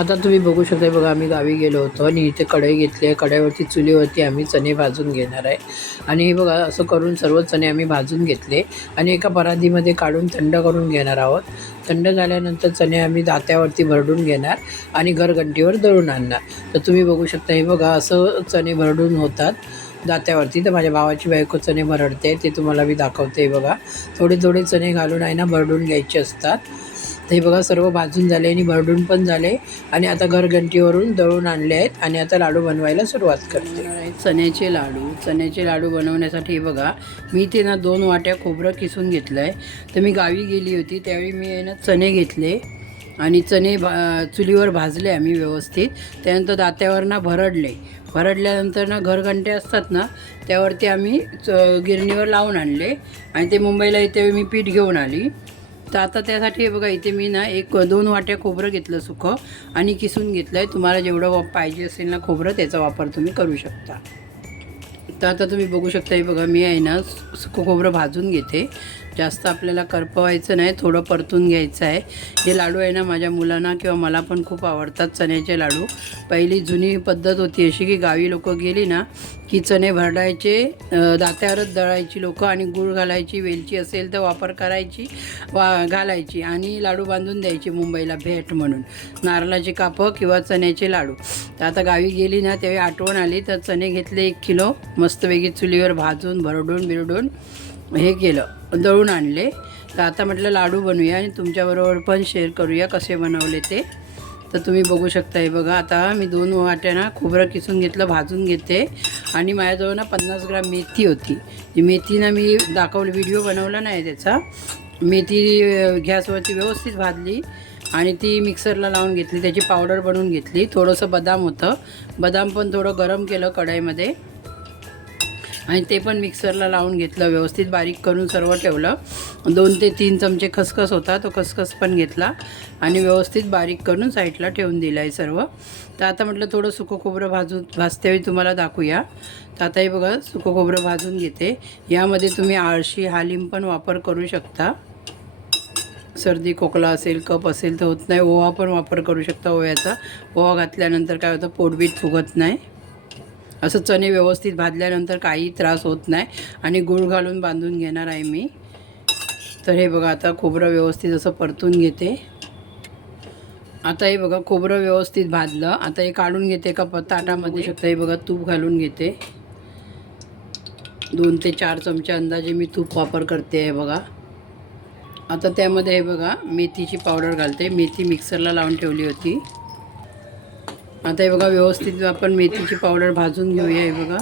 आता तुम्ही बघू शकता बघा, आम्ही गावी गेलो होतो आणि इथे कढई घेतली आहे. कढईवरती चुलीवरती आम्ही चणे भाजून घेणार आहे. आणि हे बघा असं करून सर्व चणे आम्ही भाजून घेतले आणि एका परातीमध्ये काढून थंड करून घेणार आहोत. थंड झाल्यानंतर चणे आम्ही दात्यावरती भरडून घेणार आणि घरघंटीवर दळून आणणार. तर तुम्ही बघू शकता हे बघा असं चणे भरडून होतात दात्यावरती. तर माझ्या भावाची बायको चणे भरडते, ते तुम्हाला मी दाखवते. बघा थोडे थोडे चणे घालून आहे ना भरडून घ्यायचे असतात. तर हे बघा सर्व भाजून झाले आणि भरडून पण झाले आणि आता घरघंटीवरून दळून आणले आहेत आणि आता लाडू बनवायला सुरुवात करते. चण्याचे लाडू बनवण्यासाठी हे बघा मी ते ना 2 वाट्या खोबरं किसून घेतलं आहे. तर मी गावी गेली होती त्यावेळी मी आहे ना चणे घेतले आणि चणे चुलीवर भाजले आम्ही व्यवस्थित. त्यानंतर दात्यावर ना भरडल्यानंतर ना घरघंटे असतात ना त्यावरती आम्ही गिरणीवर लावून आणले आणि ते मुंबईला इथे मी पीठ घेऊन आली. तर आता त्यासाठी हे बघा इथे मी ना 1-2 वाट्या खोबरं घेतलं सुकं आणि किसून घेतलं आहे. तुम्हाला जेवढं पाहिजे असेल ना खोबरं त्याचा वापर तुम्ही करू शकता. तर आता तुम्ही बघू शकता हे बघा मी आहे ना सुकं खोबरं भाजून घेते. जास्त आपल्याला करपवायचं नाही, थोडं परतून घ्यायचं आहे. हे लाडू आहे ना माझ्या मुलांना किंवा मला पण खूप आवडतात चण्याचे लाडू. पहिली जुनी पद्धत होती अशी की गावी लोक गेली ना की चणे भरडायचे, दात्यावरच दळायची लोकं आणि गूळ घालायची, वेलची असेल तर वापर करायची घालायची आणि लाडू बांधून द्यायची मुंबईला भेट म्हणून, नारळाची कापं किंवा चण्याचे लाडू. तर आता गावी गेली ना त्यावेळी आठवण आली तर चणे घेतले 1 किलो मस्तपैकी चुलीवर भाजून बिरडून हे केलं, दळून आणले. तर आता म्हटलं लाडू बनवूया आणि तुमच्याबरोबर पण शेअर करूया कसे बनवले ते. तर तुम्ही बघू शकता हे बघा आता मी 2 वाट्या ना खोबरं किसून घेतलं, भाजून घेते आणि माझ्याजवळ ना 50 ग्राम मेथी होती. ती मेथी ना मी दाखवली, व्हिडिओ बनवला नाही त्याचा. मेथी गॅसवरती व्यवस्थित भाजली आणि ती मिक्सरला लावून घेतली, त्याची पावडर बनवून घेतली. थोडंसं बदाम होतं, बदाम पण थोडं गरम केलं कढईमध्ये आणि ते पण मिक्सरला लावून घेतलं, व्यवस्थित बारीक करून सर्व ठेवलं. 2 ते 3 चमचे खसखस होता, तो खसखस पण घेतला आणि व्यवस्थित बारीक करून साईडला ठेवून दिलं आहे सर्व. तर आता म्हटलं थोडं सुकं खोबरं भाजतेवेळी तुम्हाला दाखवूया. तर आता हे बघा सुकं खोबरं भाजून घेते. यामध्ये तुम्ही आळशी हालिम पण वापर करू शकता. सर्दी खोकला असेल, कफ असेल तर होत नाही. ओवा पण वापर करू शकता. ओव्याचा ओवा घातल्यानंतर काय होतं, पोटबीट फुगत नाही. असं चणे व्यवस्थित भाजल्यानंतर काही त्रास होत नाही आणि गूळ घालून बांधून घेणार आहे मी. तर हे बघा आता खोबरं व्यवस्थित असं परतून घेते. आता हे बघा खोबरं व्यवस्थित भाजलं. आता हे काढून घेते एका ताटामध्ये. शकता हे बघा तूप घालून घेते. 2 ते 4 चमचे अंदाजे मी तूप वापर करते आहे बघा. आता त्यामध्ये हे बघा मेथीची पावडर घालते. मेथी मिक्सरला लावून ठेवली होती. आता हे बघा व्यवस्थित आपण मेथीची पावडर भाजून घेऊया. हे बघा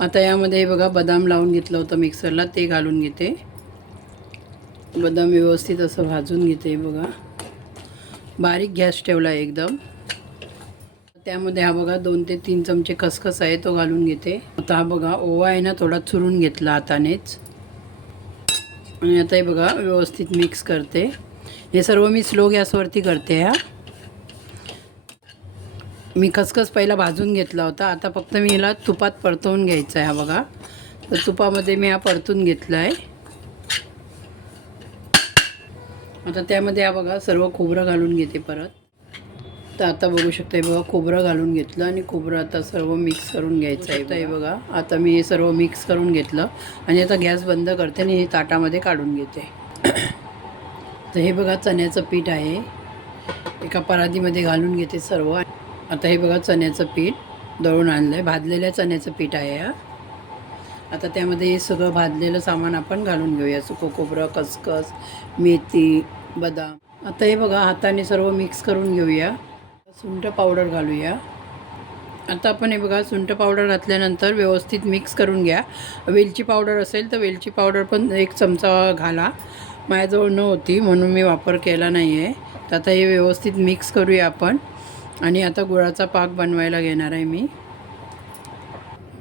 आता यामध्ये हे बघा बदाम लावून घेतलं होतं मिक्सरला, ते घालून घेते. बदाम व्यवस्थित असं भाजून घेते. बघा बारीक गॅस ठेवला आहे एकदम. त्यामध्ये हा बघा 2 ते 3 चमचे खसखस आहे, तो घालून घेते. आता हा बघा ओवा आहे ना थोडा चुरून घेतला हातानेच आणि आता हे बघा व्यवस्थित मिक्स करते. हे सर्व मी स्लो गॅसवरती करते. मी खसखस पहिला भाजून घेतला होता, आता फक्त मी ह्याला तुपात परतवून घ्यायचा आहे. हा बघा तर तुपामध्ये मी हा परतून घेतला आहे. आता त्यामध्ये हा बघा सर्व खोबरं घालून घेते परत. तर आता बघू शकता हे बघा खोबरं घालून घेतलं आणि खोबरं आता सर्व मिक्स करून घ्यायचं आहे. हे बघा आता मी हे सर्व मिक्स करून घेतलं आणि आता गॅस बंद करते आणि हे ताटामध्ये काढून घेते. तर हे बघा चण्याचं पीठ आहे, एका परातीमध्ये घालून घेते सर्व. आता हे बघा चण्याचं पीठ दळून आणलं आहे, भाजलेल्या चण्याचं पीठ आहे. आता त्यामध्ये हे सगळं भाजलेलं सामान आपण घालून घेऊया. सुकं खोबरं, खसखस, मेथी, बदाम. आता हे बघा हाताने सर्व मिक्स करून घेऊया. सुंठ पावडर घालूया. आता आपण हे बघा सुंठ पावडर घातल्यानंतर व्यवस्थित मिक्स करून घ्या. वेलची पावडर असेल तर वेलची पावडर पण 1 चमचा घाला. माझ्याजवळ नव्हती म्हणून मी वापर केला नाही आहे. तर आता हे व्यवस्थित मिक्स करूया आपण आणि आता गुळाचा पाक बनवायला घेणार आहे मी.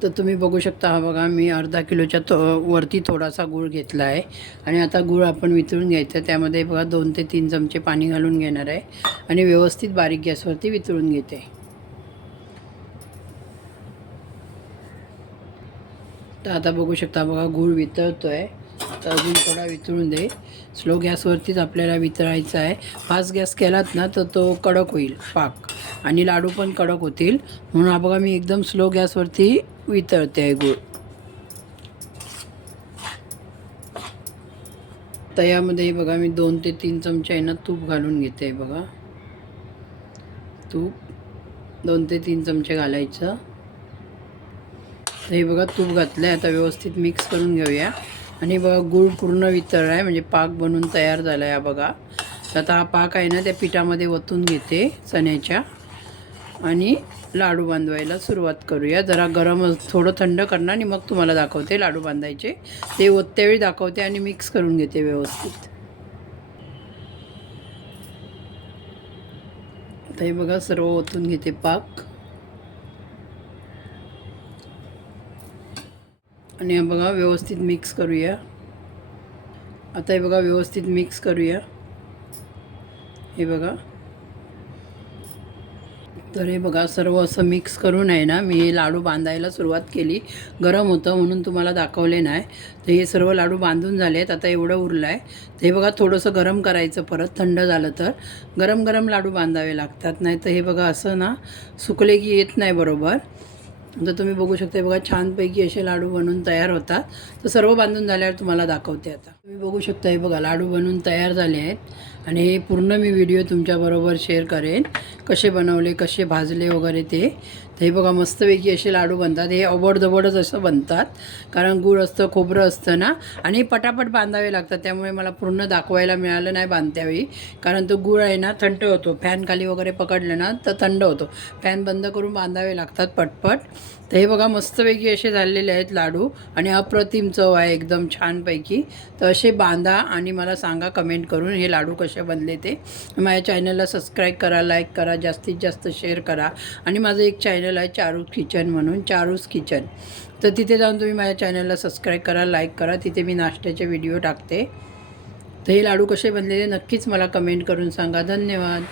तर तुम्ही बघू शकता हा बघा मी अर्धा किलोच्या वरती थोडासा गूळ घेतला आहे आणि आता गूळ आपण वितळून घ्यायचं. त्यामध्ये बघा 2 ते 3 चमचे पाणी घालून घेणार आहे आणि व्यवस्थित बारीक गॅसवरती वितळून घेते. तर आता बघू शकता बघा गूळ वितळतो आहे तर अजून थोडा वितळून दे. स्लो गॅसवरतीच आपल्याला वितळायचा आहे. फास्ट गॅस केलात ना तर तो कडक होईल पाक आणि लाडू पण कडक होतील. म्हणून हा बघा मी एकदम स्लो गॅसवरती वितळते आहे गूळ. तर यामध्ये बघा मी 2 ते 3 चमचे आहे ना तूप घालून घेते आहे बघा. तूप 2 ते 3 चमचे घालायचं. हे बघा तूप घातलं आहे. आता व्यवस्थित मिक्स करून घेऊया. आणि बघा गूळ पूर्ण वितळला आहे, म्हणजे पाक बनून तयार झाला आहे बघा. आता हा पाक आहे ना त्या पिठामध्ये ओतून घेते चण्याच्या आणि लाडू बांधवायला सुरुवात करूया. जरा गरम थोडं थंड करणार आणि मग तुम्हाला दाखवते लाडू बांधायचे. ते ओतत्यावेळी दाखवते आणि मिक्स करून घेते व्यवस्थित. आता हे बघा सर्व ओतून घेते पाक. आणि हे बघा व्यवस्थित मिक्स करूया. आता हे बघा व्यवस्थित मिक्स करूया. हे बघा. तर हे बघा सर्व असं मिक्स करून आहे ना मी लाडू बांधायला सुरुवात केली. गरम होतं म्हणून तुम्हाला दाखवले नाही. तर हे सर्व लाडू बांधून झाले आहेत. आता एवढं उरलं आहे. तर हे बघा थोडंसं गरम करायचं, परत थंड झालं तर गरम गरम लाडू बांधावे लागतात. नाही तर हे बघा असं ना सुकले की येत नाही बरोबर. तर तुम्ही बघू शकता बघा छानपैकी असे लाडू बनवून तयार होतात. तर सर्व बांधून झाल्यावर तुम्हाला दाखवते. आता तुम्ही बघू शकता हे बघा लाडू बनवून तयार झाले आहेत. आणि हे पूर्ण मी व्हिडिओ तुमच्याबरोबर शेअर करेन, कसे बनवले, कसे भाजले वगैरे ते. तर हे बघा मस्तपैकी असे लाडू बनतात. हे अबडधबडच असं बनतात, कारण गूळ असतं, खोबरं असतं ना, आणि पटापट बांधावे लागतात. त्यामुळे मला पूर्ण दाखवायला मिळालं नाही बांधत्यावेळी, कारण तो गूळ आहे ना थंड होतो. फॅन खाली वगैरे पकडलं ना तर थंड होतो. फॅन बंद करून बांधावे लागतात पटपट. तर हे बघा मस्तपैकी असे झालेले आहेत लाडू आणि अप्रतिम चव आहे एकदम छानपैकी. तर असे बांधा आणि मला सांगा कमेंट करून हे लाडू कसे बनले ते. माझ्या चॅनलला सबस्क्राईब करा, लाईक करा, जास्तीत जास्त शेअर करा. आणि माझं एक चॅनल आहे चारूज किचन म्हणून, चारूज किचन. तर तिथे जाऊन तुम्ही माझ्या चॅनलला सबस्क्राईब करा, लाईक करा. तिथे मी नाश्त्याचे व्हिडिओ टाकते. तर हे लाडू कसे बनलेले नक्कीच मला कमेंट करून सांगा. धन्यवाद.